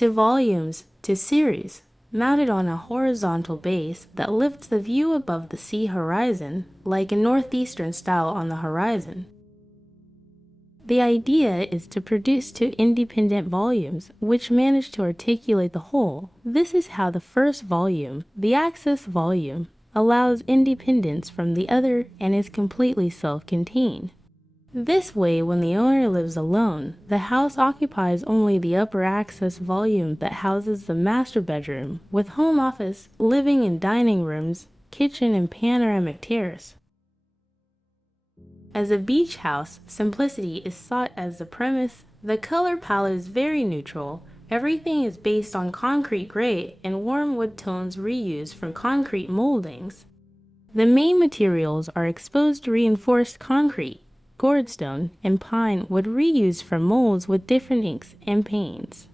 to volumes to series, mounted on a horizontal base that lifts the view above the sea horizon, like a northeastern style on the horizon. The idea is to produce two independent volumes which manage to articulate the whole. This is how the first volume, the access volume, allows independence from the other and is completely self-contained. This way, when the owner lives alone, the house occupies only the upper access volume that houses the master bedroom, with home office, living and dining rooms, kitchen and panoramic terrace. As a beach house, simplicity is sought as the premise. The color palette is very neutral. Everything is based on concrete gray and warm wood tones reused from concrete moldings. The main materials are exposed reinforced concrete, gourdstone, and pine wood reused from molds with different inks and paints.